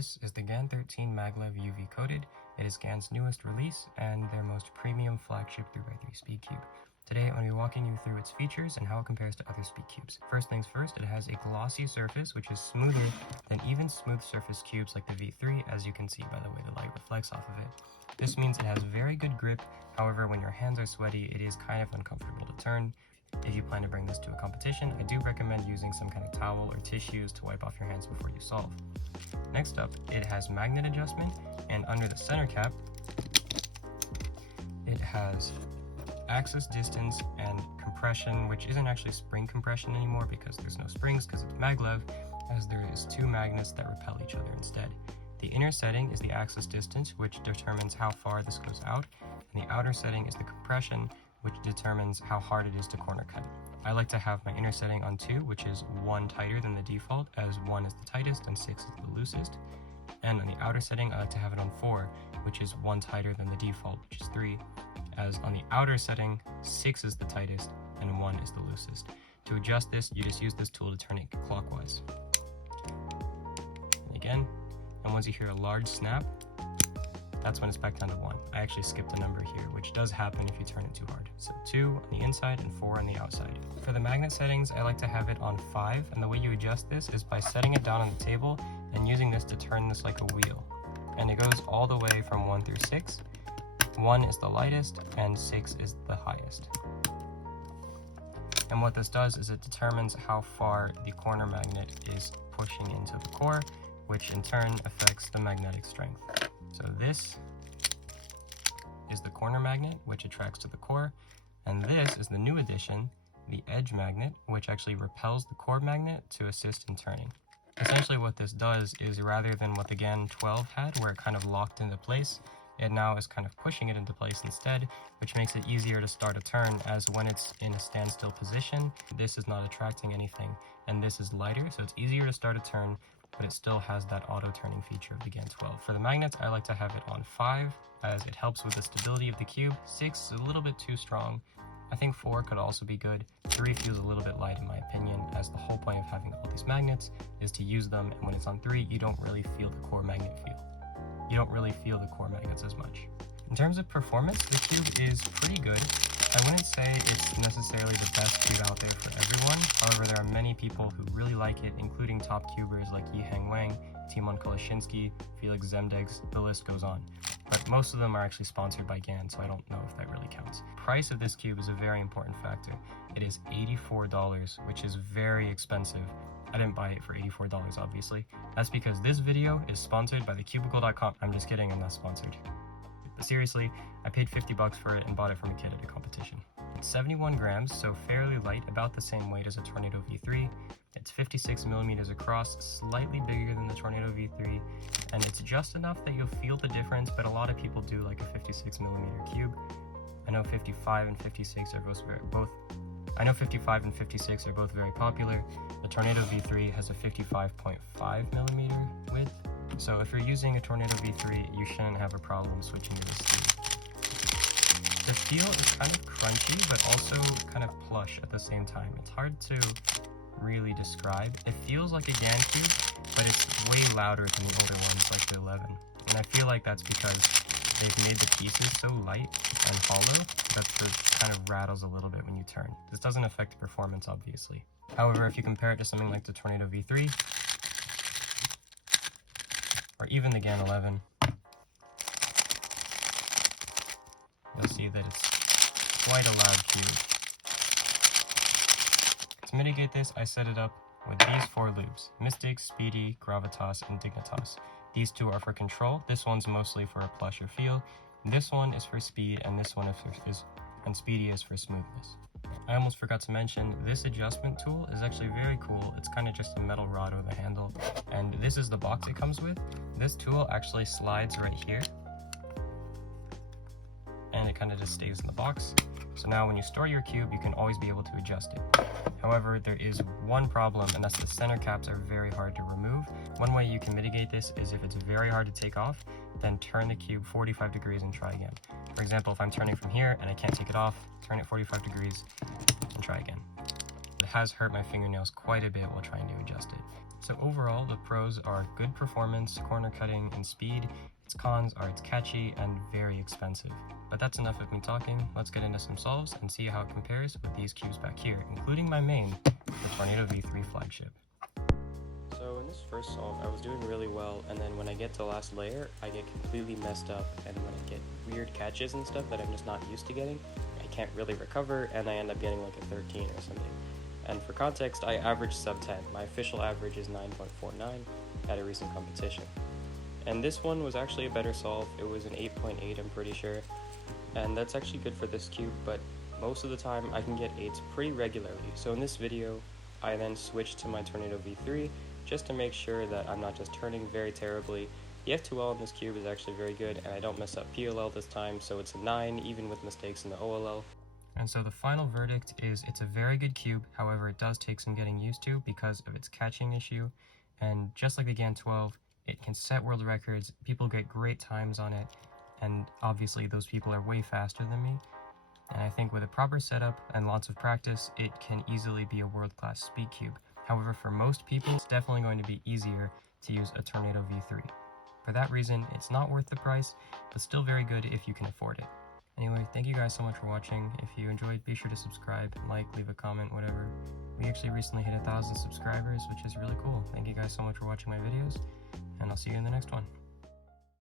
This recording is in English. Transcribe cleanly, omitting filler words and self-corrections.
This is the GAN 13 maglev UV coated. It is GAN's newest release and their most premium flagship 3x3 speed cube. Today I'm going to be walking you through its features and how it compares to other speed cubes. First things first, it has a glossy surface which is smoother than even smooth surface cubes like the V3, as you can see by the way the light reflects off of it. This means it has very good grip, however when your hands are sweaty it is kind of uncomfortable to turn. If you plan to bring this to a competition, I do recommend using some kind of towel or tissues to wipe off your hands before you solve. Next up, it has magnet adjustment, and under the center cap, it has axis distance and compression, which isn't actually spring compression anymore because there's no springs because it's maglev, as there is two magnets that repel each other instead. The inner setting is the axis distance, which determines how far this goes out, and the outer setting is the compression, which determines how hard it is to corner cut. I like to have my inner setting on 2, which is 1 tighter than the default, as 1 is the tightest and 6 is the loosest. And on the outer setting, I like to have it on 4, which is 1 tighter than the default, which is 3. As on the outer setting, 6 is the tightest and 1 is the loosest. To adjust this, you just use this tool to turn it clockwise. And again, and once you hear a large snap, that's when it's back down to 1. I actually skipped a number here, which does happen if you turn it too hard. So 2 on the inside and 4 on the outside. For the magnet settings, I like to have it on 5, and the way you adjust this is by setting it down on the table and using this to turn this like a wheel. And it goes all the way from 1 through 6. 1 is the lightest and 6 is the highest. And what this does is it determines how far the corner magnet is pushing into the core, which in turn affects the magnetic strength. So this is the corner magnet, which attracts to the core, and this is the new addition, the edge magnet, which actually repels the core magnet to assist in turning. Essentially what this does is, rather than what the GAN 12 had, where it kind of locked into place, it now is kind of pushing it into place instead, which makes it easier to start a turn, as when it's in a standstill position, this is not attracting anything, and this is lighter, so it's easier to start a turn, but it still has that auto turning feature of the GAN 12. For the magnets, I like to have it on 5, as it helps with the stability of the cube. 6 is a little bit too strong. I think 4 could also be good. 3 feels a little bit light in my opinion, as the whole point of having all these magnets is to use them, and when it's on 3, you don't really feel the core magnet feel. You don't really feel the core magnets as much. In terms of performance, the cube is pretty good. I wouldn't say it's necessarily the best cube out there for everyone. However, there are many people who really like it, including top cubers like Yiheng Wang, Timon Koleshinsky, Felix Zemdegs, the list goes on. But most of them are actually sponsored by GAN, so I don't know if that really counts. Price of this cube is a very important factor. It is $84, which is very expensive. I didn't buy it for $84, obviously. That's because this video is sponsored by thecubicle.com. I'm just kidding, I'm not sponsored. But seriously, I paid $50 for it and bought it from a kid at a competition. It's 71 grams, so fairly light, about the same weight as a Tornado V3. It's 56 millimeters across, slightly bigger than the Tornado V3, and it's just enough that you'll feel the difference, but a lot of people do like a 56 millimeter cube. I know 55 and 56 are both very popular. The Tornado V3 has a 55.5 millimeter width. So if you're using a Tornado V3, you shouldn't have a problem switching to this cube. The feel is kind of crunchy, but also kind of plush at the same time. It's hard to really describe. It feels like a GAN cube, but it's way louder than the older ones like the 11. And I feel like that's because they've made the pieces so light and hollow that it kind of rattles a little bit when you turn. This doesn't affect the performance, obviously. However, if you compare it to something like the Tornado V3, or even the GAN 11, you'll see that it's quite a loud cube. To mitigate this, I set it up with these 4 loops: Mystic, Speedy, Gravitas, and Dignitas. These 2 are for control. This one's mostly for a plusher feel. This one is for speed, and this one is and Speedy is for smoothness. I almost forgot to mention, this adjustment tool is actually very cool. It's kind of just a metal rod with a handle, and this is the box it comes with. This tool actually slides right here, and it kind of just stays in the box. So now when you store your cube, you can always be able to adjust it. However, there is one problem, and that's the center caps are very hard to remove. One way you can mitigate this is, if it's very hard to take off, then turn the cube 45 degrees and try again. For example, if I'm turning from here and I can't take it off, turn it 45 degrees and try again. It has hurt my fingernails quite a bit while trying to adjust it. So overall, the pros are good performance, corner cutting, and speed. Its cons are it's catchy and very expensive. But that's enough of me talking. Let's get into some solves and see how it compares with these cubes back here, including my main, the Tornado V3 flagship. So in this first solve, I was doing really well, and then when I get to the last layer, I get completely messed up, and when I get weird catches and stuff that I'm just not used to getting, I can't really recover, and I end up getting like a 13 or something. And for context, I averaged sub 10. My official average is 9.49 at a recent competition. And this one was actually a better solve. It was an 8.8, I'm pretty sure. And that's actually good for this cube, but most of the time I can get 8s pretty regularly. So in this video, I then switched to my Tornado V3 just to make sure that I'm not just turning very terribly. The F2L in this cube is actually very good, and I don't mess up PLL this time, so it's a 9 even with mistakes in the OLL. And so the final verdict is it's a very good cube, however it does take some getting used to because of its catching issue, and just like the GAN 12, it can set world records, people get great times on it, and obviously those people are way faster than me. And I think with a proper setup and lots of practice, it can easily be a world-class speed cube. However, for most people, it's definitely going to be easier to use a Tornado V3. For that reason, it's not worth the price, but still very good if you can afford it. Anyway, thank you guys so much for watching. If you enjoyed, be sure to subscribe, like, leave a comment, whatever. We actually recently hit 1,000 subscribers, which is really cool. Thank you guys so much for watching my videos, and I'll see you in the next one.